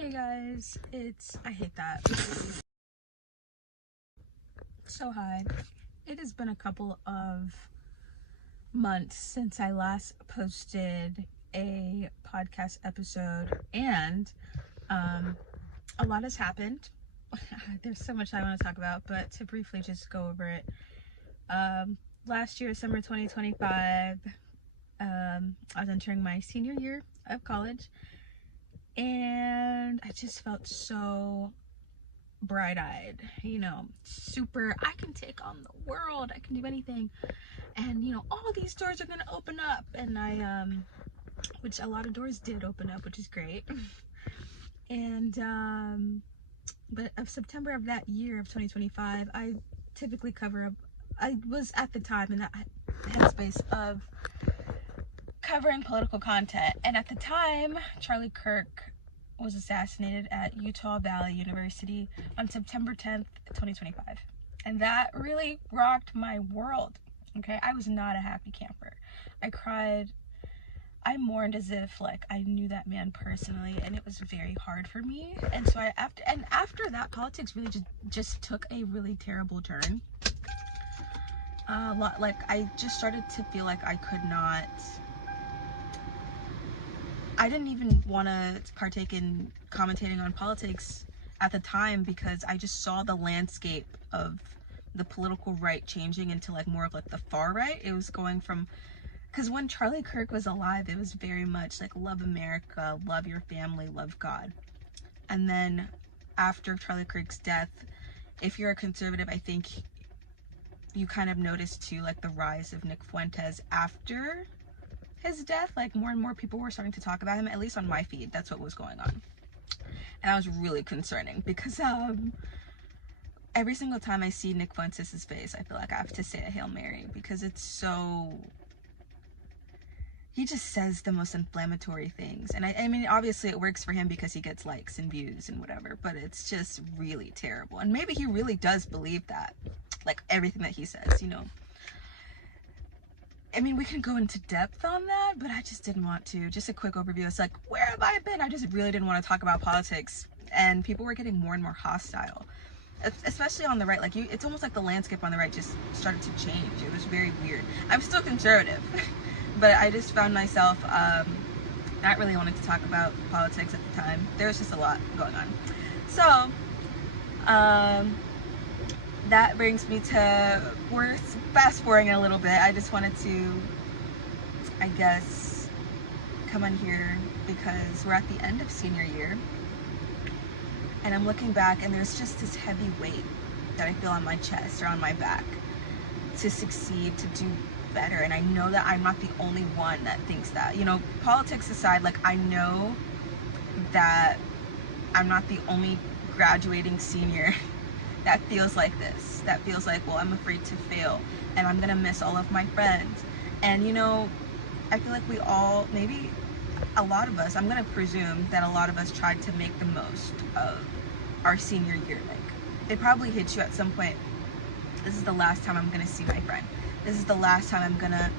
Hey guys, I hate that. So hi. It has been a couple of months since I last posted a podcast episode, and a lot has happened. There's so much I want to talk about, but to briefly just go over it. Last year, summer 2025, I was entering my senior year of college, and I just felt so bright-eyed, super, I can take on the world, I can do anything, and all these doors are gonna open up, and which a lot of doors did open up, which is great. And but of September of that year of 2025, I typically I was at the time in that headspace of covering political content, and at the time Charlie Kirk was assassinated at Utah Valley University on September 10th, 2025. And that really rocked my world. Okay, I was not a happy camper. I cried. I mourned as if I knew that man personally, and it was very hard for me. And so after that, politics really just took a really terrible turn. I just started to feel like I didn't even want to partake in commentating on politics at the time, because I just saw the landscape of the political right changing into more of the far right. It was going from, because when Charlie Kirk was alive, it was very much love America, love your family, love God. And then after Charlie Kirk's death, if you're a conservative, I think you kind of noticed too the rise of Nick Fuentes after his death. More and more people were starting to talk about him, at least on my feed. That's what was going on, and that was really concerning, because every single time I see Nick Fuentes' face, I feel like I have to say a Hail Mary, because he just says the most inflammatory things. And I mean, obviously it works for him because he gets likes and views and whatever, but it's just really terrible. And maybe he really does believe that, everything that he says, I mean, we can go into depth on that, but I just didn't want to. Just a quick overview. It's where have I been? I just really didn't want to talk about politics, and people were getting more and more hostile, especially on the right. It's almost like the landscape on the right just started to change. It was very weird. I'm still conservative, but I just found myself not really wanting to talk about politics at the time. There was just a lot going on. So, that brings me to, we're fast forwarding a little bit. I just wanted to, I guess, come on here because we're at the end of senior year, and I'm looking back, and there's just this heavy weight that I feel on my chest or on my back to succeed, to do better. And I know that I'm not the only one that thinks that. Politics aside, I know that I'm not the only graduating senior that feels like this, that feels well, I'm afraid to fail, and I'm gonna miss all of my friends. And I feel we all, maybe a lot of us, I'm gonna presume that a lot of us tried to make the most of our senior year. It probably hit you at some point, this is the last time I'm gonna see my friend, this is the last time I'm gonna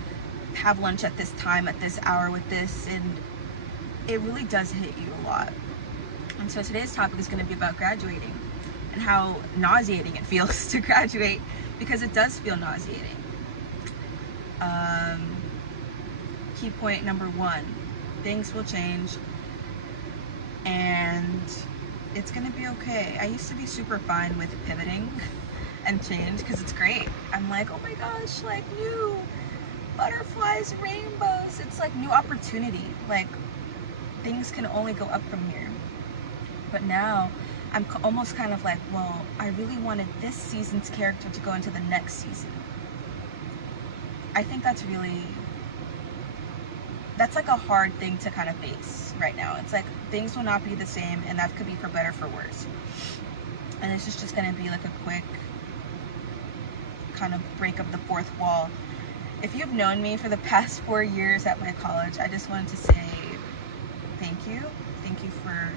have lunch at this time, at this hour, with this, and it really does hit you a lot. And so today's topic is gonna be about graduating, and how nauseating it feels to graduate, because it does feel nauseating. Key point number one, things will change, and it's gonna be okay. I used to be super fine with pivoting and change, because it's great. I'm oh my gosh, new butterflies, rainbows. It's new opportunity. Things can only go up from here. But now I'm almost kind of well, I really wanted this season's character to go into the next season. I think that's a hard thing to kind of face right now. It's things will not be the same, and that could be for better, for worse. And this is just going to be a quick kind of break of the fourth wall. If you've known me for the past 4 years at my college, I just wanted to say thank you. Thank you for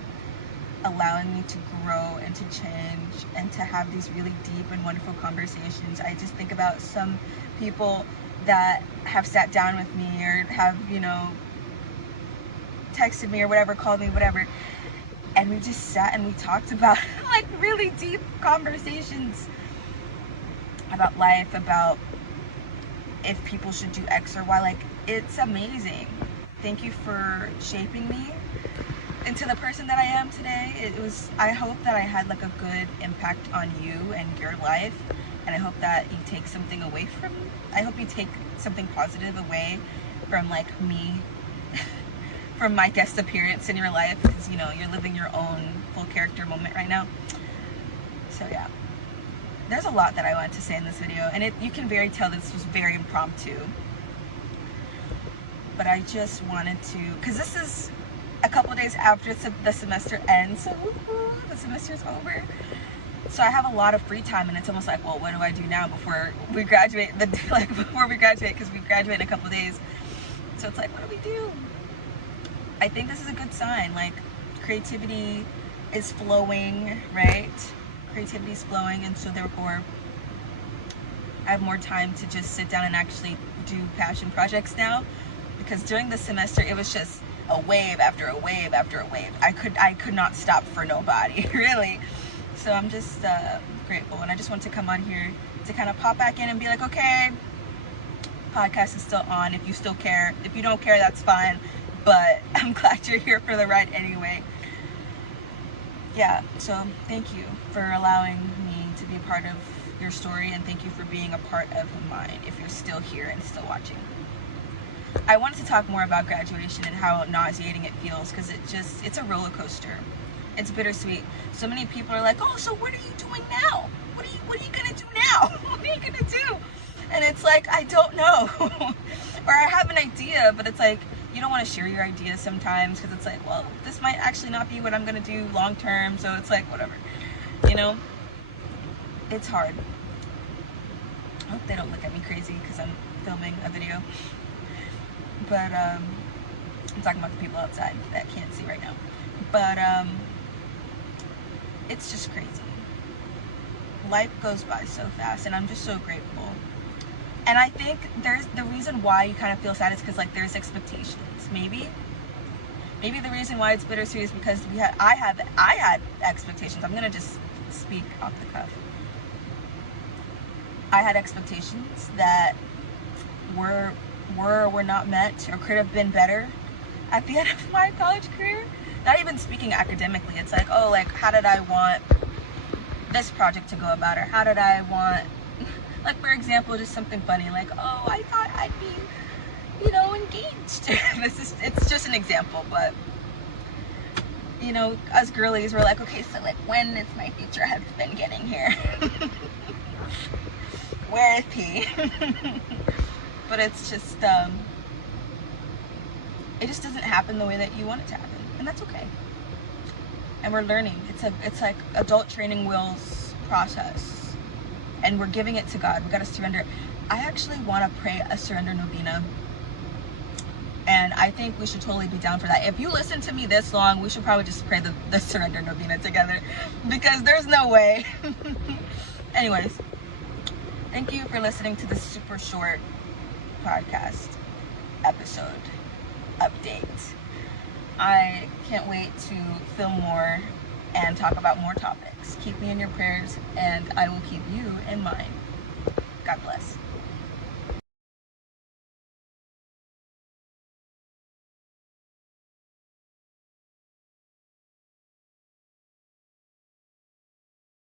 allowing me to grow and to change and to have these really deep and wonderful conversations. I just think about some people that have sat down with me, or have texted me, or whatever, called me, whatever, and and we just sat and we talked about like really deep conversations about life, about if people should do X or Y. Like, it's amazing. Thank you for shaping me into the person that I am today. I hope that I had like a good impact on you and your life, and I hope that you take something away from, I hope you take something positive away from like me, from my guest appearance in your life, because you know, you're living your own full character moment right now. So yeah, there's a lot that I wanted to say in this video, and you can very tell this was very impromptu, but I just wanted to, because this is a couple days after the semester ends, so the semester's over. So I have a lot of free time, and it's almost like, well, what do I do now before we graduate? Before we graduate, because we graduate in a couple days. So it's like, what do we do? I think this is a good sign. Like, creativity is flowing, right? Creativity is flowing, and so therefore I have more time to just sit down and actually do passion projects now. Because during the semester, it was just a wave after a wave after a wave. I could not stop for nobody, really. So I'm just grateful, and I just want to come on here to kind of pop back in and be like, okay, podcast is still on. If you still care, if you don't care, that's fine, but I'm glad you're here for the ride anyway. Yeah, so thank you for allowing me to be a part of your story, and thank you for being a part of mine if you're still here and still watching. I wanted to talk more about graduation and how nauseating it feels, because it's a roller coaster. It's bittersweet. So many people are like, oh, so what are you doing now? What are you gonna do now? What are you gonna do? And it's like, I don't know. Or I have an idea, but it's like, you don't want to share your ideas sometimes, because it's like, well, this might actually not be what I'm gonna do long term, so it's like, whatever. You know? It's hard. I hope they don't look at me crazy because I'm filming a video. But I'm talking about the people outside that can't see right now. But it's just crazy. Life goes by so fast, and I'm just so grateful. And I think there's the reason why you kind of feel sad is because like there's expectations. Maybe the reason why it's bittersweet is because I had expectations. I'm gonna just speak off the cuff. I had expectations that were not met, or could have been better at the end of my college career. Not even speaking academically, it's like, oh, like, how did I want this project to go about, or how did I want, like, for example, just something funny, like, oh, I thought I'd be, you know, engaged. It's just an example, but, you know, us girlies were like, okay, so, like, when is my future husband getting here? Where is he? But it's just, it just doesn't happen the way that you want it to happen, and that's okay. And we're learning. It's like adult training wheels process, and we're giving it to God. We gotta surrender. I actually want to pray a surrender novena, and I think we should totally be down for that. If you listen to me this long, we should probably just pray the surrender novena together, because there's no way. Anyways, thank you for listening to this super short podcast episode update. I can't wait to film more and talk about more topics. Keep me in your prayers, and I will keep you in mind. God bless.